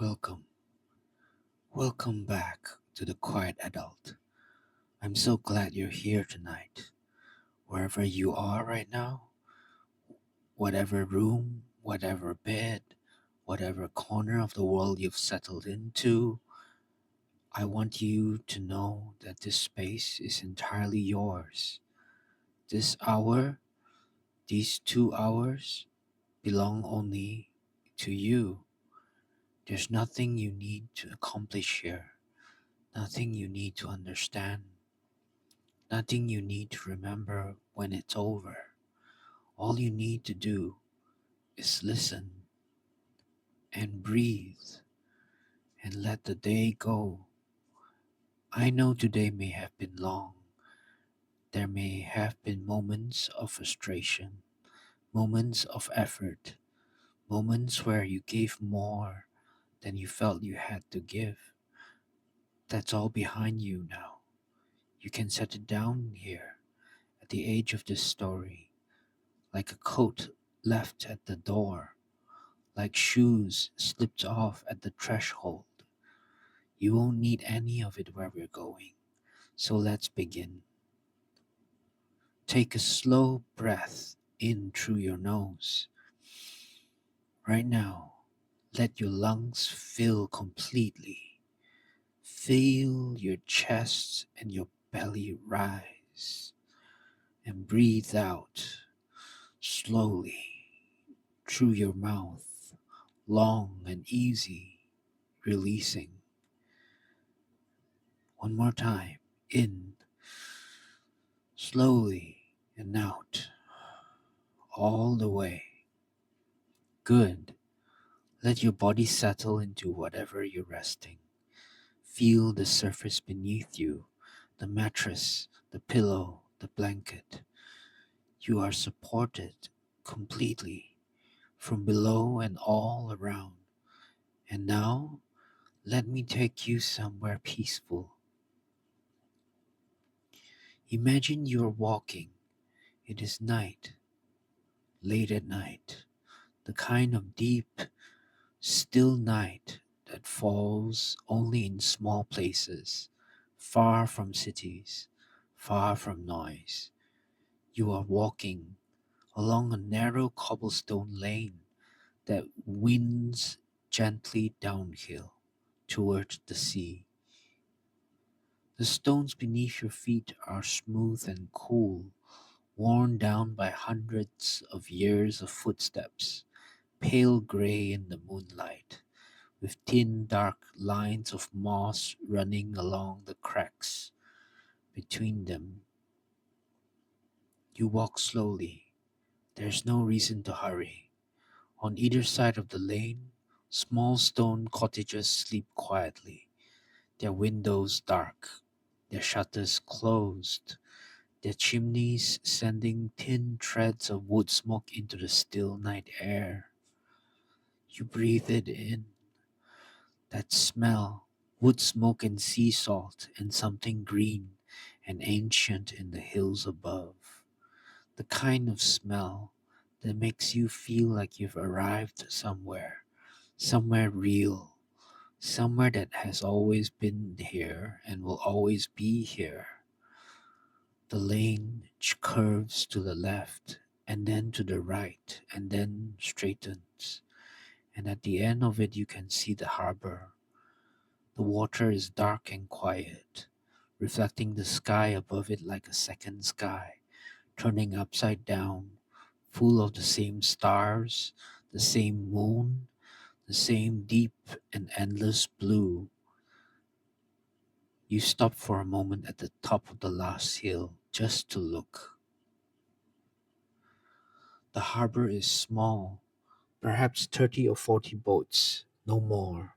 Welcome, welcome back to the Quiet Adult. I'm so glad you're here tonight. Wherever you are right now, whatever room, whatever bed, whatever corner of the world you've settled into, I want you to know that this space is entirely yours. This hour, these 2 hours, belong only to you. There's nothing you need to accomplish here, nothing you need to understand. Nothing you need to remember when it's over. All you need to do is listen and breathe and let the day go. I know today may have been long. There may have been moments of frustration, moments of effort, moments where you gave more than you felt you had to give. That's all behind you now. You can set it down here at the edge of this story, like a coat left at the door, like shoes slipped off at the threshold. You won't need any of it where we're going. So let's begin. Take a slow breath in through your nose. Right now, let your lungs fill completely. Feel your chest and your belly rise. And breathe out slowly through your mouth, long and easy, releasing. One more time. In, slowly, and out. All the way. Good. Let your body settle into whatever you're resting. Feel the surface beneath you, the mattress, the pillow, the blanket. You are supported completely from below and all around. And now, let me take you somewhere peaceful. Imagine you're walking. It is night, late at night, the kind of deep, still night that falls only in small places, far from cities, far from noise. You are walking along a narrow cobblestone lane that winds gently downhill toward the sea. The stones beneath your feet are smooth and cool, worn down by hundreds of years of footsteps, pale gray in the moonlight, with thin dark lines of moss running along the cracks between them. You walk slowly. There's no reason to hurry. On either side of the lane, small stone cottages sleep quietly, their windows dark, their shutters closed, their chimneys sending thin threads of wood smoke into the still night air. You breathe it in, that smell, wood smoke and sea salt and something green and ancient in the hills above. The kind of smell that makes you feel like you've arrived somewhere, somewhere real, somewhere that has always been here and will always be here. The lane curves to the left and then to the right and then straightens. And at the end of it, you can see the harbor. The water is dark and quiet, reflecting the sky above it like a second sky, turning upside down, full of the same stars, the same moon, the same deep and endless blue. You stop for a moment at the top of the last hill just to look. The harbor is small, perhaps 30 or 40 boats, no more.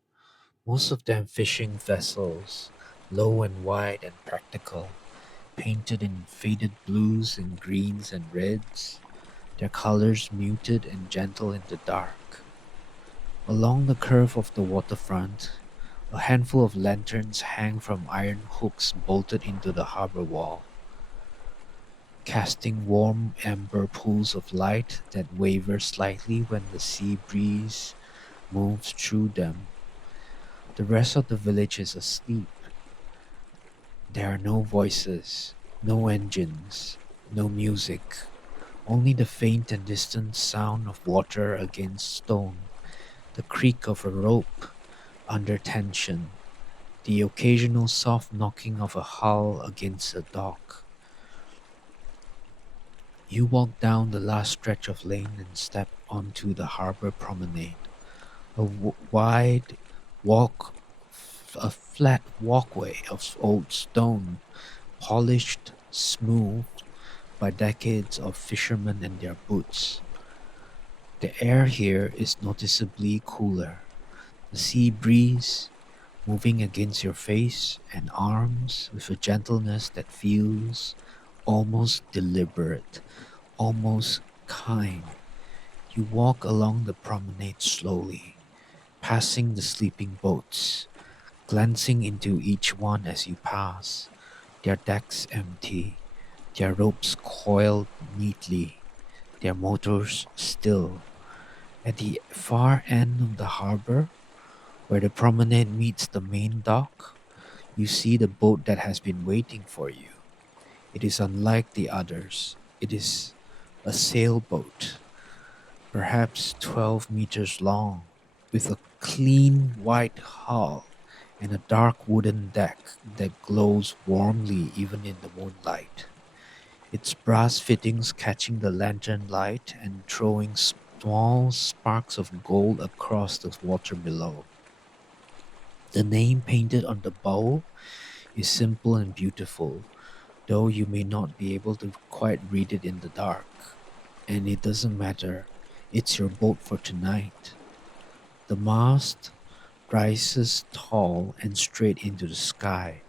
Most of them fishing vessels, low and wide and practical, painted in faded blues and greens and reds, their colors muted and gentle in the dark. Along the curve of the waterfront, a handful of lanterns hang from iron hooks bolted into the harbor wall, casting warm amber pools of light that waver slightly when the sea breeze moves through them. The rest of the village is asleep. There are no voices, no engines, no music, only the faint and distant sound of water against stone, the creak of a rope under tension, the occasional soft knocking of a hull against a dock. You walk down the last stretch of lane and step onto the harbor promenade. A wide walk, a flat walkway of old stone, polished, smooth by decades of fishermen and their boots. The air here is noticeably cooler. The sea breeze moving against your face and arms with a gentleness that feels almost deliberate, almost kind. You walk along the promenade slowly, passing the sleeping boats, glancing into each one as you pass, their decks empty, their ropes coiled neatly, their motors still. At the far end of the harbor, where the promenade meets the main dock, you see the boat that has been waiting for you. It is unlike the others. It is a sailboat, perhaps 12 meters long, with a clean white hull and a dark wooden deck that glows warmly even in the moonlight. Its brass fittings catching the lantern light and throwing small sparks of gold across the water below. The name painted on the bow is simple and beautiful, though you may not be able to quite read it in the dark. And it doesn't matter, it's your boat for tonight. The mast rises tall and straight into the sky,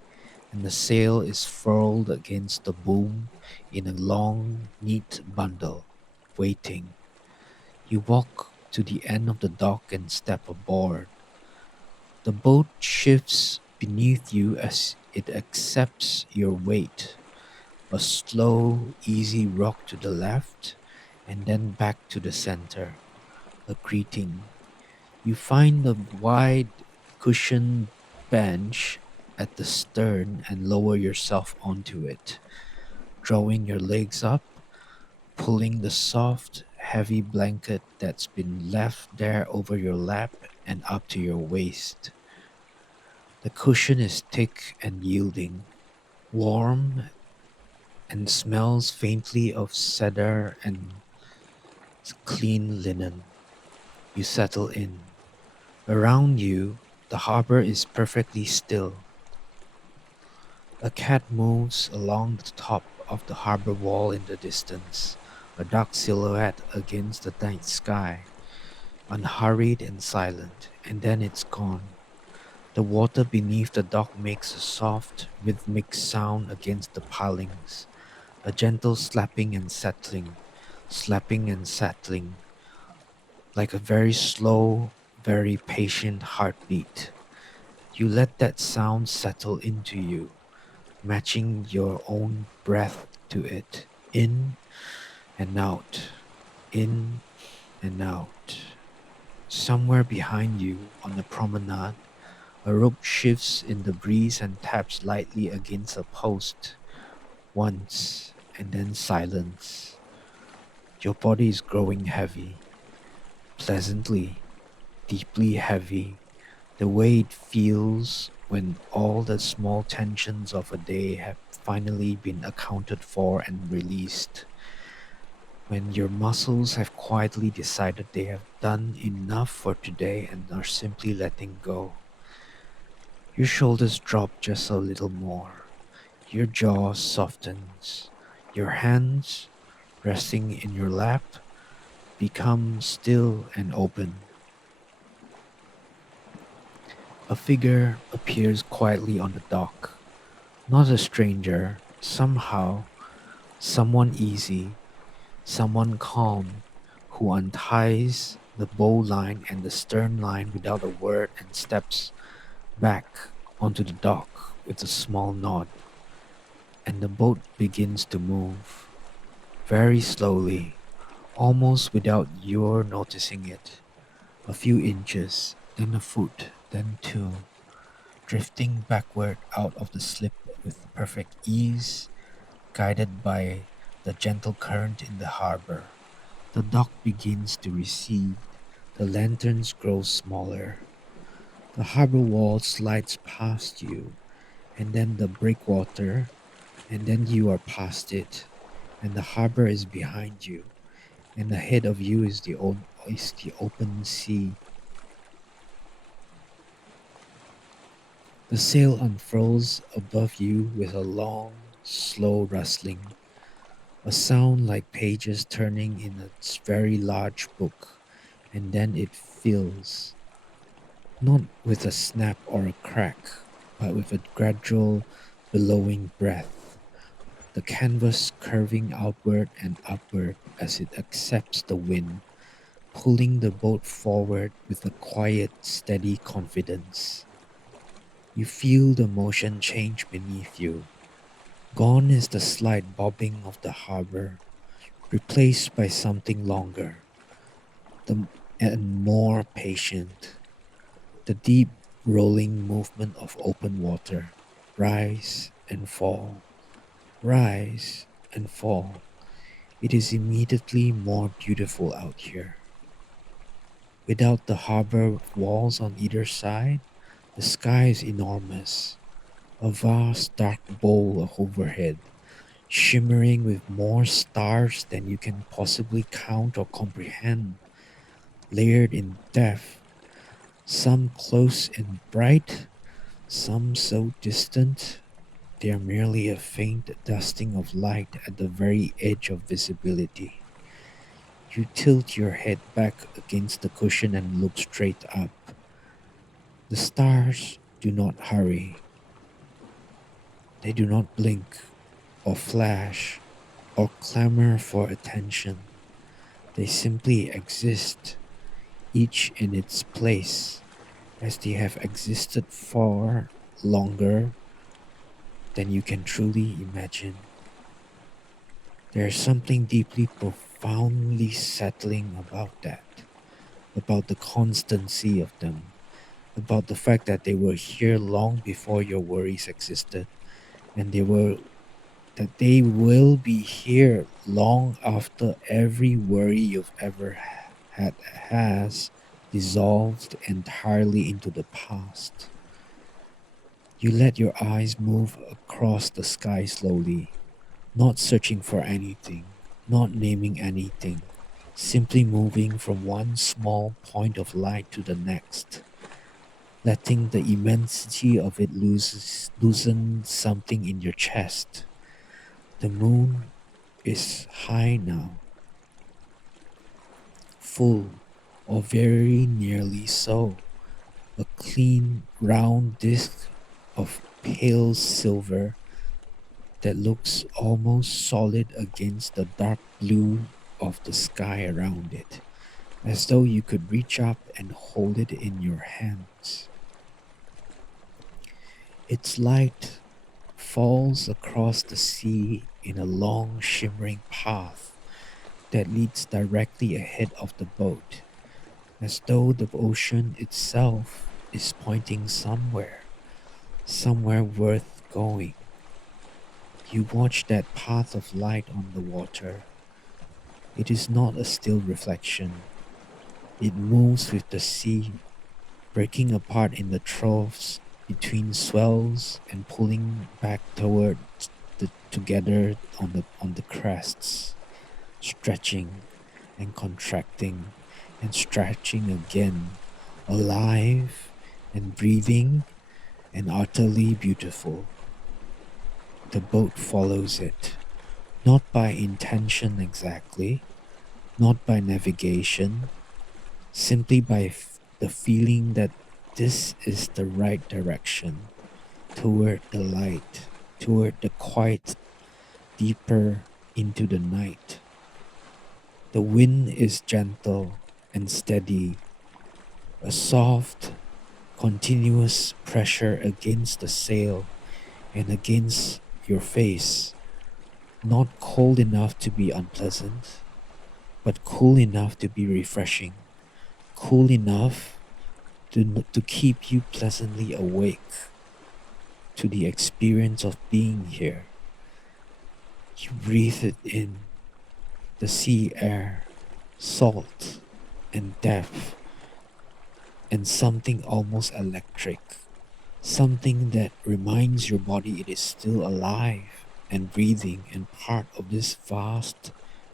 and the sail is furled against the boom in a long, neat bundle, waiting. You walk to the end of the dock and step aboard. The boat shifts beneath you as it accepts your weight. A slow, easy rock to the left, and then back to the center. A greeting. You find a wide, cushioned bench at the stern and lower yourself onto it, drawing your legs up, pulling the soft, heavy blanket that's been left there over your lap and up to your waist. The cushion is thick and yielding, warm, and smells faintly of cedar and clean linen. You settle in. Around you, the harbor is perfectly still. A cat moves along the top of the harbor wall in the distance, a dark silhouette against the night sky, unhurried and silent, and then it's gone. The water beneath the dock makes a soft, rhythmic sound against the pilings, a gentle slapping and settling, like a very slow, very patient heartbeat. You let that sound settle into you, matching your own breath to it, in and out, in and out. Somewhere behind you on the promenade, a rope shifts in the breeze and taps lightly against a post, once, and then silence. Your body is growing heavy, pleasantly, deeply heavy, the way it feels when all the small tensions of a day have finally been accounted for and released. When your muscles have quietly decided they have done enough for today and are simply letting go. Your shoulders drop just a little more. Your jaw softens. Your hands, resting in your lap, become still and open. A figure appears quietly on the dock. Not a stranger, somehow, someone easy, someone calm, who unties the bow line and the stern line without a word and steps back onto the dock with a small nod. And the boat begins to move, very slowly, almost without your noticing it. A few inches, then a foot, then two. drifting backward out of the slip with perfect ease, guided by the gentle current in the harbor. The dock begins to recede, the lanterns grow smaller, the harbor wall slides past you, and then the breakwater, and then you are past it, and the harbor is behind you, and ahead of you is the open sea. The sail unfurls above you with a long, slow rustling, a sound like pages turning in a very large book, and then it fills, not with a snap or a crack, but with a gradual, billowing breath, the canvas curving outward and upward as it accepts the wind, pulling the boat forward with a quiet, steady confidence. You feel the motion change beneath you. Gone is the slight bobbing of the harbor, replaced by something longer the, and more patient. The deep, rolling movement of open water. Rise and fall, rise and fall. It is immediately more beautiful out here. Without the harbor walls on either side, the sky is enormous, a vast dark bowl overhead, shimmering with more stars than you can possibly count or comprehend, layered in depth, some close and bright, some so distant they are merely a faint dusting of light at the very edge of visibility. You tilt your head back against the cushion and look straight up. The stars do not hurry. They do not blink or flash or clamor for attention. They simply exist, each in its place, as they have existed far longer than you can truly imagine. There is something deeply profoundly settling about that, about the constancy of them, about the fact that they were here long before your worries existed, and they will be here long after every worry you've ever had has dissolved entirely into the past. You let your eyes move across the sky slowly, not searching for anything, not naming anything, simply moving from one small point of light to the next, letting the immensity of it loosen something in your chest. The moon is high now, full, or very nearly so, a clean, round disk of pale silver that looks almost solid against the dark blue of the sky around it, as though you could reach up and hold it in your hands. Its light falls across the sea in a long, shimmering path that leads directly ahead of the boat, as though the ocean itself is pointing somewhere, somewhere worth going. You watch that path of light on the water. It is not a still reflection. It moves with the sea, breaking apart in the troughs between swells and pulling back toward together on the crests, stretching and contracting and stretching again, alive and breathing and utterly beautiful. The boat follows it, not by intention exactly, not by navigation, simply by the feeling that this is the right direction, toward the light, toward the quiet, deeper into the night. The wind is gentle and steady, a soft, continuous pressure against the sail and against your face, not cold enough to be unpleasant, but cool enough to be refreshing, cool enough to keep you pleasantly awake. to the experience of being here. You breathe it in, the sea air, salt and depth, and something almost electric. Something that reminds your body it is still alive and breathing and part of this vast,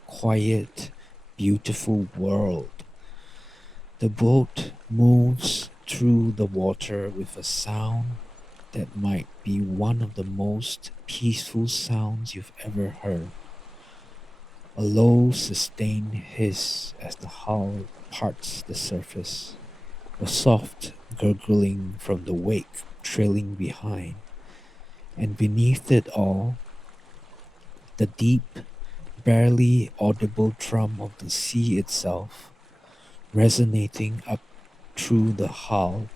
quiet, beautiful world. The boat moves through the water with a sound that might be one of the most peaceful sounds you've ever heard. A low, sustained hiss as the hull parts the surface, a soft gurgling from the wake trailing behind, and beneath it all, the deep, barely audible drum of the sea itself, resonating up through the hull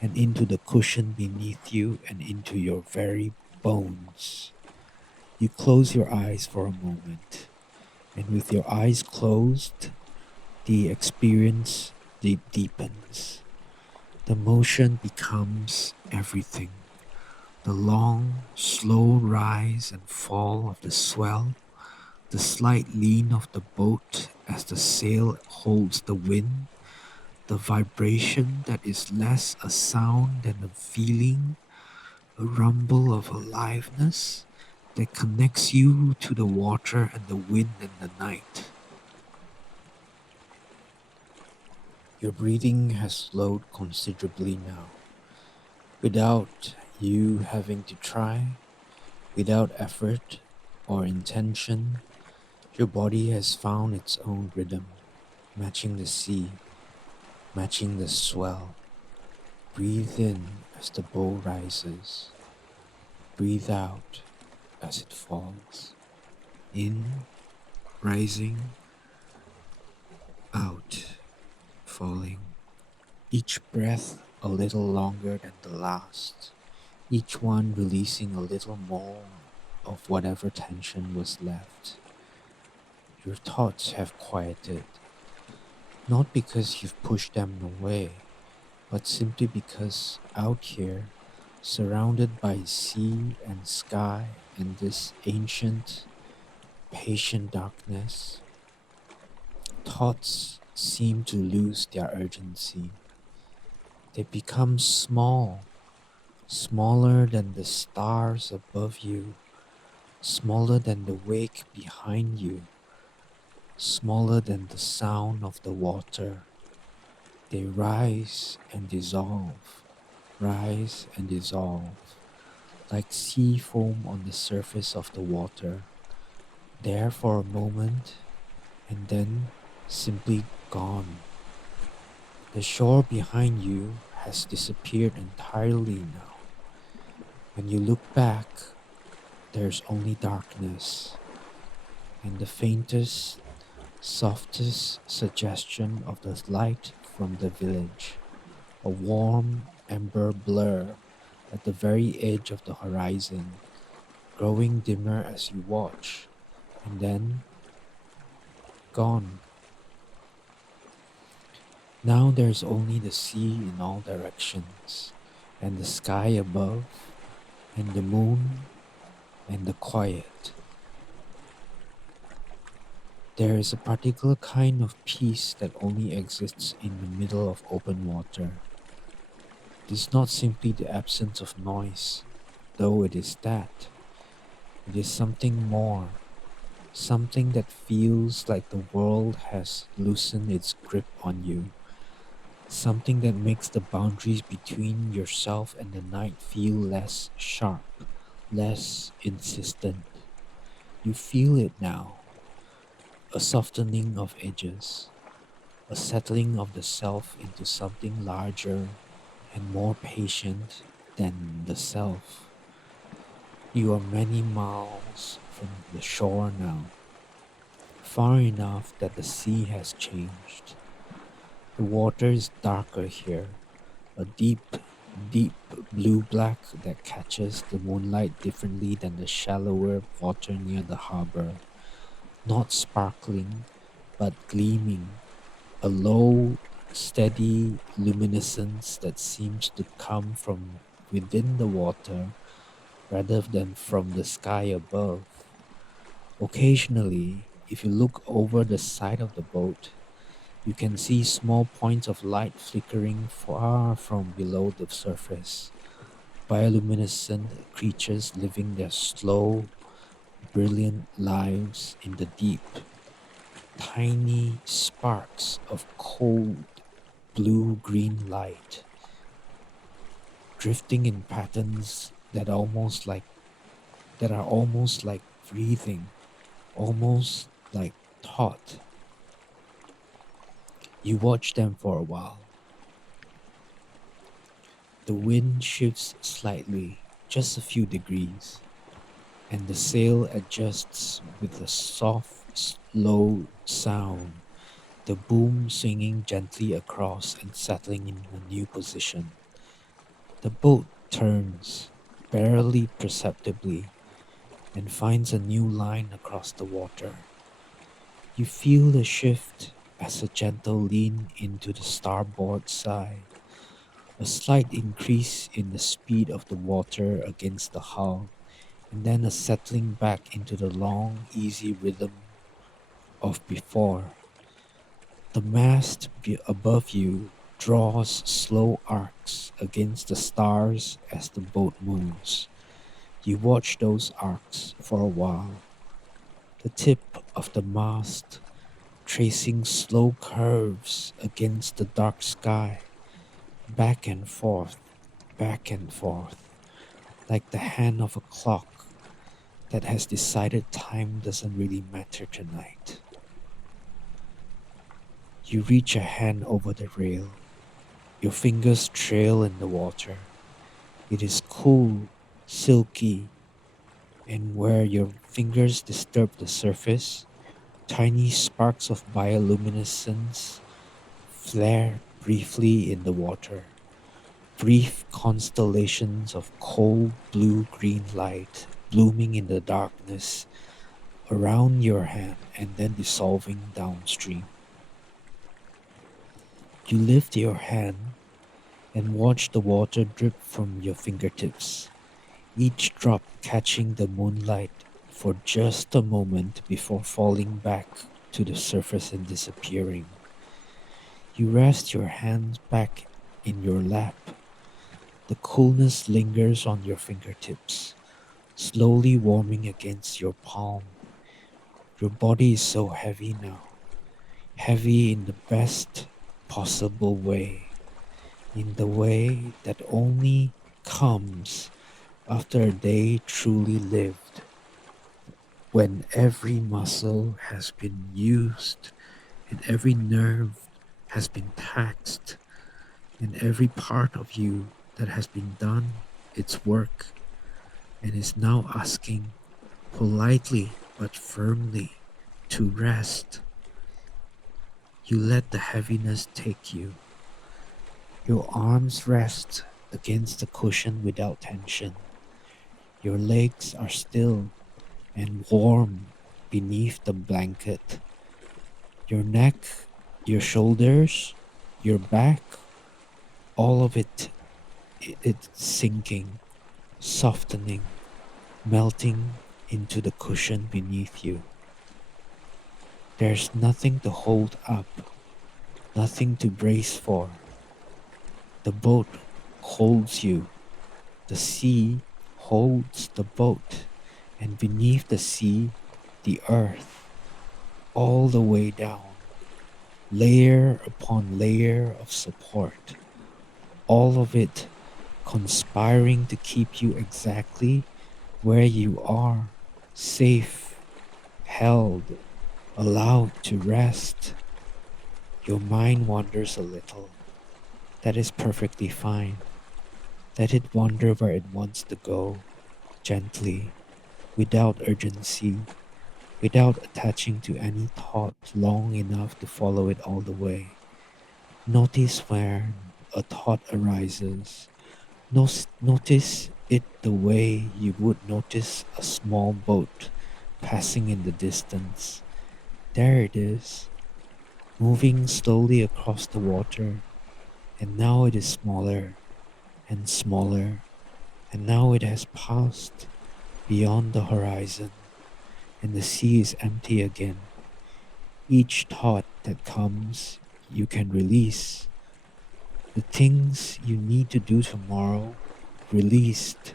and into the cushion beneath you and into your very bones. You close your eyes for a moment, and with your eyes closed, the experience deepens. The motion becomes everything. The long, slow rise and fall of the swell, the slight lean of the boat as the sail holds the wind, the vibration that is less a sound than a feeling, a rumble of aliveness that connects you to the water and the wind and the night. Your breathing has slowed considerably now, without you having to try, without effort or intention. Your body has found its own rhythm, matching the sea, matching the swell. Breathe in as the bow rises, breathe out as it falls. In, rising, out, falling. Each breath a little longer than the last, each one releasing a little more of whatever tension was left. Your thoughts have quieted, not because you've pushed them away, but simply because out here, surrounded by sea and sky and this ancient, patient darkness, thoughts seem to lose their urgency. They become small, smaller than the stars above you, smaller than the wake behind you, smaller than the sound of the water. They rise and dissolve, like sea foam on the surface of the water, there for a moment and then simply gone. The shore behind you has disappeared entirely now. When you look back, there's only darkness and the faintest, softest suggestion of the light from the village, a warm amber blur at the very edge of the horizon, growing dimmer as you watch, and then gone. Now there's only the sea in all directions, and the sky above, and the moon, and the quiet. There is a particular kind of peace that only exists in the middle of open water. It is not simply the absence of noise, though it is that. It is something more, something that feels like the world has loosened its grip on you, something that makes the boundaries between yourself and the night feel less sharp, less insistent. You feel it now, a softening of edges, a settling of the self into something larger and more patient than the self. You are many miles from the shore now, far enough that the sea has changed. The water is darker here, a deep, deep blue-black that catches the moonlight differently than the shallower water near the harbor, not sparkling, but gleaming, a low, steady luminescence that seems to come from within the water rather than from the sky above. Occasionally, if you look over the side of the boat, you can see small points of light flickering far from below the surface. Bioluminescent creatures living their slow, brilliant lives in the deep. Tiny sparks of cold blue-green light drifting in patterns that are almost like breathing, almost like thought. You watch them for a while. The wind shifts slightly, just a few degrees, and the sail adjusts with a soft, slow sound, the boom swinging gently across and settling in a new position. The boat turns, barely perceptibly, and finds a new line across the water. You feel the shift as a gentle lean into the starboard side, a slight increase in the speed of the water against the hull, and then a settling back into the long, easy rhythm of before. The above you draws slow arcs against the stars as the boat moves. You watch those arcs for a while, the tip of the mast tracing slow curves against the dark sky, back and forth, back and forth, like the hand of a clock that has decided time doesn't really matter tonight. You reach a hand over the rail. Your fingers trail in the water. It is cool, silky, and where your fingers disturb the surface, tiny sparks of bioluminescence flare briefly in the water. Brief constellations of cold blue green light blooming in the darkness around your hand and then dissolving downstream. You lift your hand and watch the water drip from your fingertips, each drop catching the moonlight for just a moment before falling back to the surface and disappearing. You rest your hands back in your lap. The coolness lingers on your fingertips, slowly warming against your palm. Your body is so heavy now, heavy in the best possible way, in the way that only comes after a day truly lived, when every muscle has been used and every nerve has been taxed and every part of you that has been done its work and is now asking politely but firmly to rest. You let the heaviness take you. Your arms rest against the cushion without tension. Your legs are still and warm beneath the blanket. Your neck, your shoulders, your back, all of it's sinking, softening, melting into the cushion beneath you. There's nothing to hold up, nothing to brace for. The boat holds you. The sea holds the boat. And beneath the sea, the earth, all the way down, layer upon layer of support, all of it conspiring to keep you exactly where you are, safe, held, allowed to rest. Your mind wanders a little. That is perfectly fine. Let it wander where it wants to go, gently, without urgency, without attaching to any thought long enough to follow it all the way. Notice when a thought arises. Notice it the way you would notice a small boat passing in the distance. There it is, moving slowly across the water, and now it is smaller and smaller And now it has passed beyond the horizon, and the sea is empty again. Each thought that comes, you can release. The things you need to do tomorrow, released,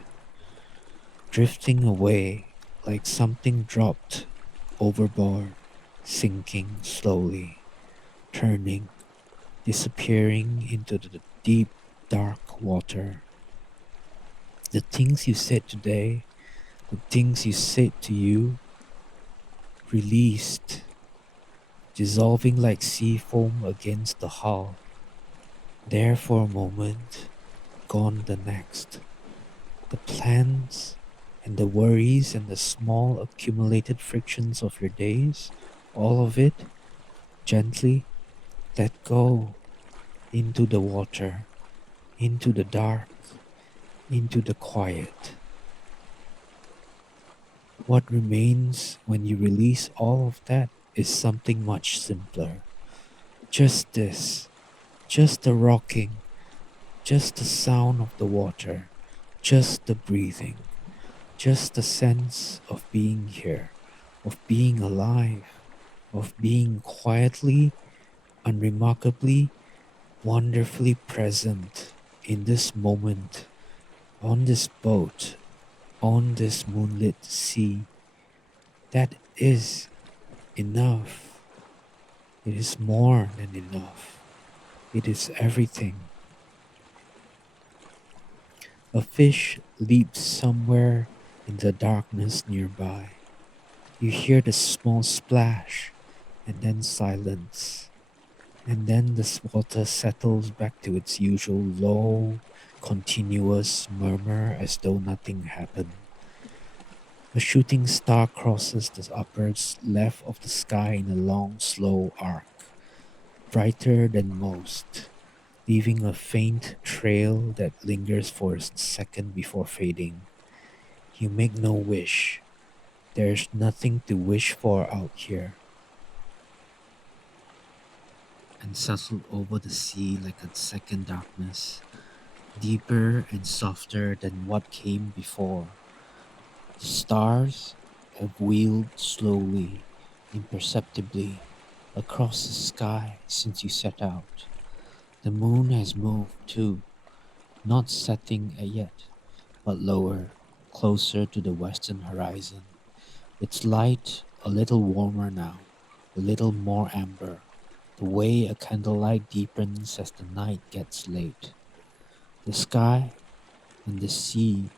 drifting away like something dropped overboard, sinking slowly, turning, disappearing into the deep, dark water. The things you said today, the things you said to you, released, dissolving like sea foam against the hull. There for a moment, gone the next. The plans and the worries and the small accumulated frictions of your days, all of it, gently let go into the water, into the dark, into the quiet. What remains when you release all of that is something much simpler. Just this, just the rocking, just the sound of the water, just the breathing, just the sense of being here, of being alive, of being quietly, unremarkably, wonderfully present in this moment, on this boat, on this moonlit sea. That is enough. It is more than enough. It is everything. A fish leaps somewhere in the darkness nearby. You hear the small splash and then silence. And then the water settles back to its usual low, continuous murmur as though nothing happened. A shooting star crosses the upper left of the sky in a long, slow arc, brighter than most, leaving a faint trail that lingers for a second before fading. You make no wish. There's nothing to wish for out here. And settled over the sea like a second darkness, deeper and softer than what came before. The stars have wheeled slowly, imperceptibly, across the sky since you set out. The moon has moved too, not setting yet, but lower, closer to the western horizon. Its light a little warmer now, a little more amber, the way a candlelight deepens as the night gets late. The sky and the sea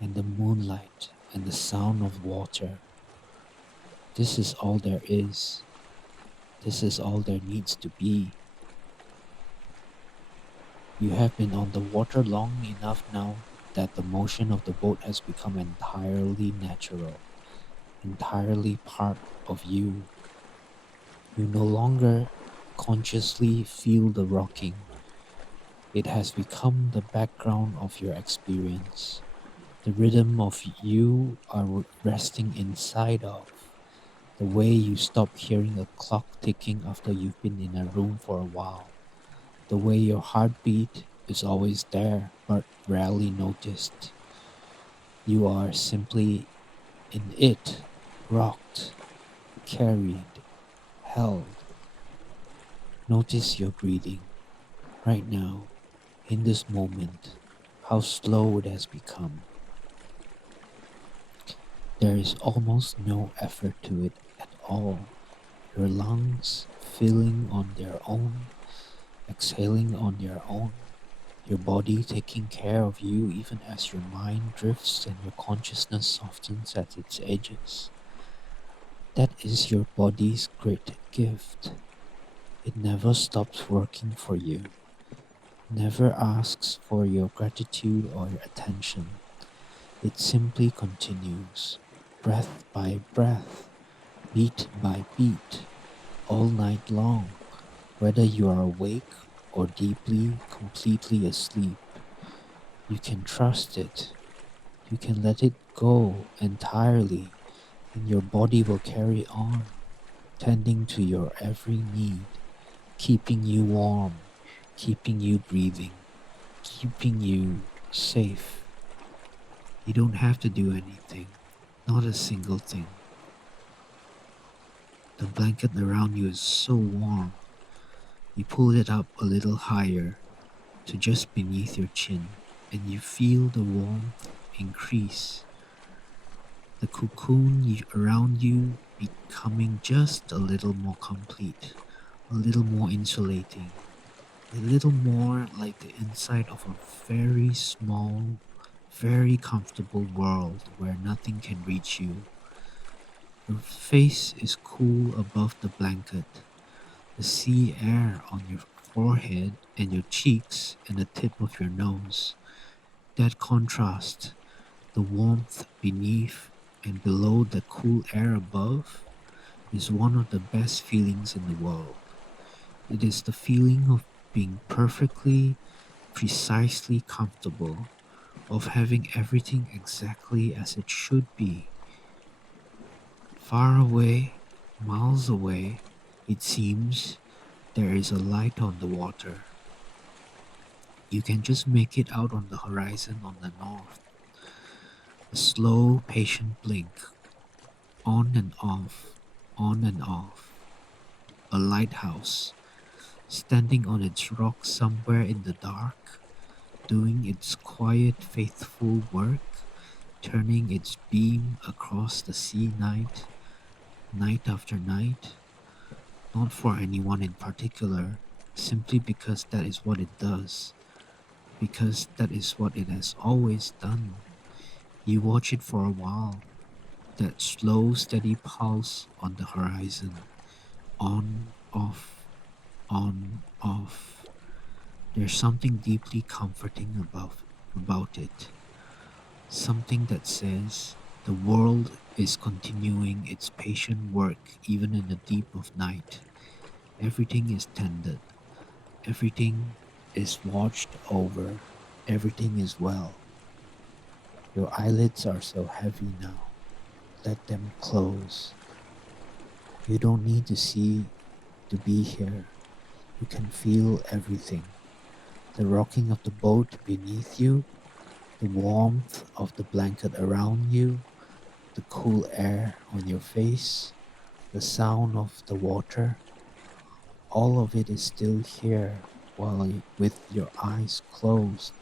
and the moonlight and the sound of water. This is all there is. This is all there needs to be. You have been on the water long enough now that the motion of the boat has become entirely natural, entirely part of you. You no longer consciously feel the rocking. It has become the background of your experience, the rhythm of you are resting inside of, the way you stop hearing a clock ticking after you've been in a room for a while, the way your heartbeat is always there but rarely noticed. You are simply in it, rocked, carried, held. Notice your breathing right now, in this moment, how slow it has become. There is almost no effort to it at all. Your lungs filling on their own, exhaling on their own, your body taking care of you even as your mind drifts and your consciousness softens at its edges. That is your body's great gift. It never stops working for you, never asks for your gratitude or your attention. It simply continues, breath by breath, beat by beat, all night long, whether you are awake or deeply, completely asleep. You can trust it. You can let it go entirely, and your body will carry on, tending to your every need, keeping you warm, keeping you breathing, keeping you safe. You don't have to do anything, not a single thing. The blanket around you is so warm. You pull it up a little higher to just beneath your chin, and you feel the warmth increase. The cocoon around you becoming just a little more complete, a little more insulating, a little more like the inside of a very small, very comfortable world where nothing can reach you. Your face is cool above the blanket, the sea air on your forehead and your cheeks and the tip of your nose. That contrast, the warmth beneath and below the cool air above, is one of the best feelings in the world. It is the feeling of being perfectly, precisely comfortable, of having everything exactly as it should be. Far away, miles away, it seems there is a light on the water. You can just make it out on the horizon on the north. A slow, patient blink, on and off, on and off. A lighthouse, standing on its rock somewhere in the dark, doing its quiet, faithful work, turning its beam across the sea night, night after night, not for anyone in particular, simply because that is what it does, because that is what it has always done. You watch it for a while, that slow, steady pulse on the horizon, on, off, on, off. There's something deeply comforting about it. Something that says the world is continuing its patient work even in the deep of night. Everything is tended. Everything is watched over. Everything is well. Your eyelids are so heavy now. Let them close. You don't need to see to be here. You can feel everything. The rocking of the boat beneath you, the warmth of the blanket around you, the cool air on your face, the sound of the water, all of it is still here while with your eyes closed.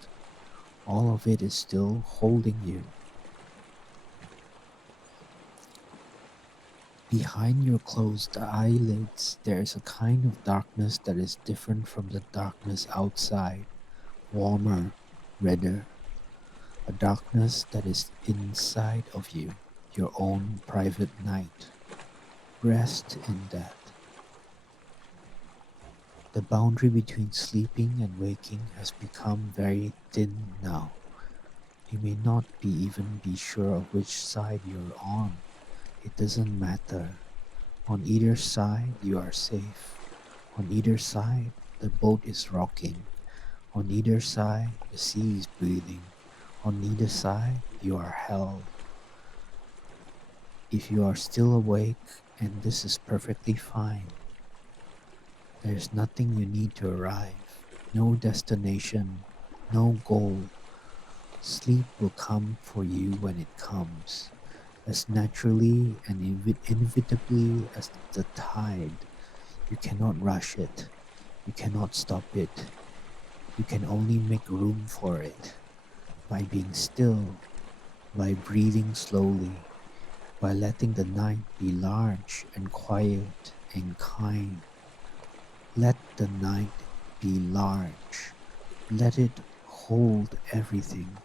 All of it is still holding you. Behind your closed eyelids, there is a kind of darkness that is different from the darkness outside, warmer, redder, a darkness that is inside of you, your own private night. Rest in that. The boundary between sleeping and waking has become very thin now. You may not even be sure of which side you're on. It doesn't matter. On either side, you are safe. On either side, the boat is rocking. On either side, the sea is breathing. On either side, you are held. If you are still awake, and this is perfectly fine, there's nothing you need to arrive, no destination, no goal. Sleep will come for you when it comes, as naturally and inevitably as the tide. You cannot rush it, you cannot stop it, you can only make room for it by being still, by breathing slowly, by letting the night be large and quiet and kind. Let the night be large. Let it hold everything,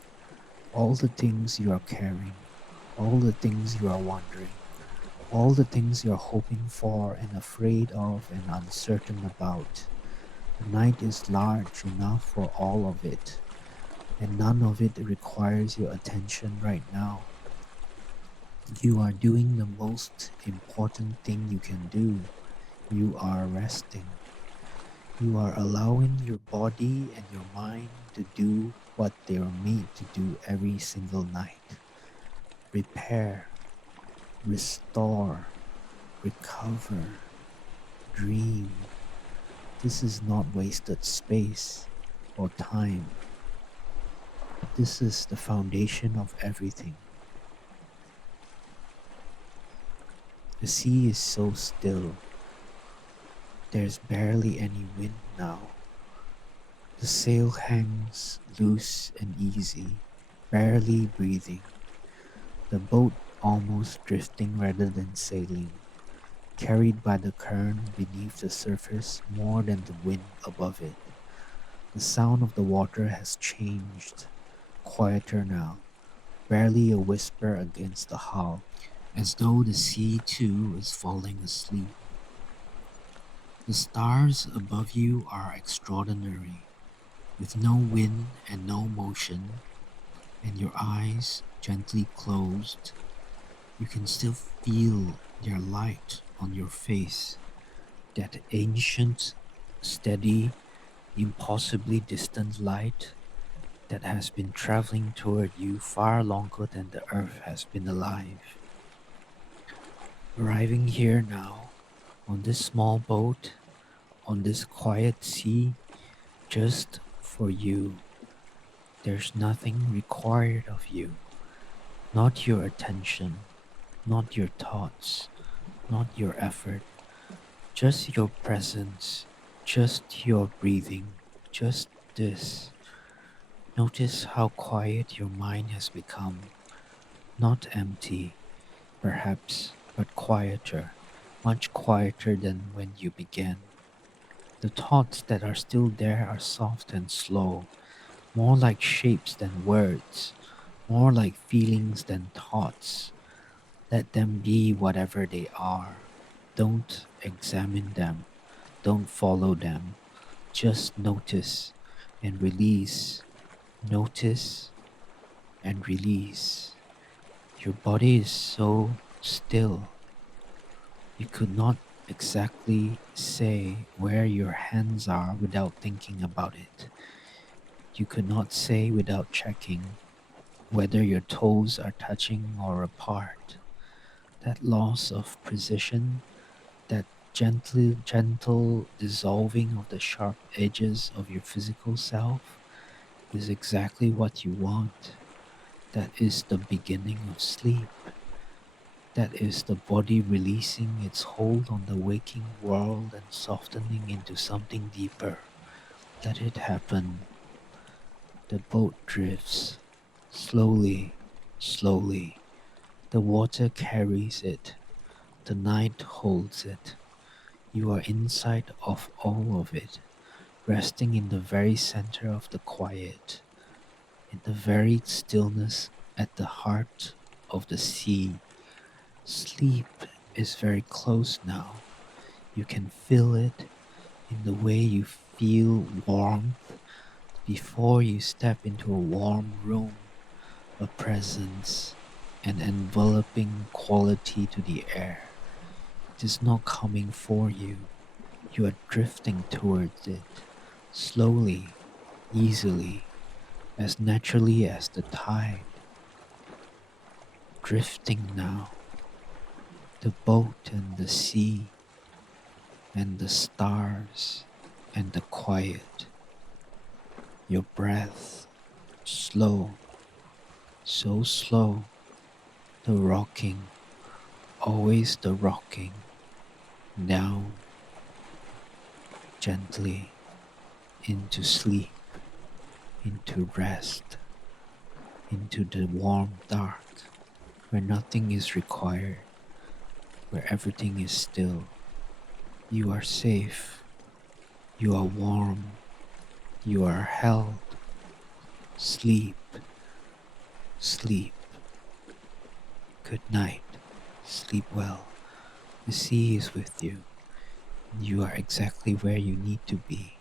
all the things you are carrying, all the things you are wondering, all the things you're hoping for and afraid of and uncertain about. The night is large enough for all of it, and none of it requires your attention right now. You are doing the most important thing you can do. You are resting. You are allowing your body and your mind to do what they are made to do every single night. Repair, restore, recover, dream. This is not wasted space or time. This is the foundation of everything. The sea is so still. There's barely any wind now. The sail hangs loose and easy, barely breathing. The boat almost drifting rather than sailing, carried by the current beneath the surface more than the wind above it. The sound of the water has changed, quieter now, barely a whisper against the hull, as though the sea too is falling asleep. The stars above you are extraordinary, with no wind and no motion, and your eyes gently closed. You can still feel their light on your face, that ancient, steady, impossibly distant light that has been traveling toward you far longer than the earth has been alive. Arriving here now, on this small boat, on this quiet sea, just for you. There's nothing required of you, not your attention, not your thoughts, not your effort, just your presence, just your breathing, just this. Notice how quiet your mind has become, not empty, perhaps, but quieter, much quieter than when you began. The thoughts that are still there are soft and slow, more like shapes than words, more like feelings than thoughts. Let them be whatever they are. Don't examine them, don't follow them. Just notice and release. Notice and release. Your body is so still. You could not exactly say where your hands are without thinking about it. You could not say without checking whether your toes are touching or apart. That loss of precision, that gentle dissolving of the sharp edges of your physical self is exactly what you want. That is the beginning of sleep. That is the body releasing its hold on the waking world and softening into something deeper. Let it happen. The boat drifts, slowly, slowly. The water carries it. The night holds it. You are inside of all of it, resting in the very center of the quiet, in the very stillness at the heart of the sea. Sleep is very close now. You can feel it in the way you feel warmth before you step into a warm room, a presence, an enveloping quality to the air. It is not coming for you. You are drifting towards it, slowly, easily, as naturally as the tide. Drifting now, the boat and the sea, and the stars, and the quiet. Your breath, slow, so slow, the rocking, always the rocking, down, gently, into sleep, into rest, into the warm dark, where nothing is required, where everything is still. You are safe, you are warm, you are held. Sleep, sleep. Good night. Sleep well. The sea is with you. You are exactly where you need to be.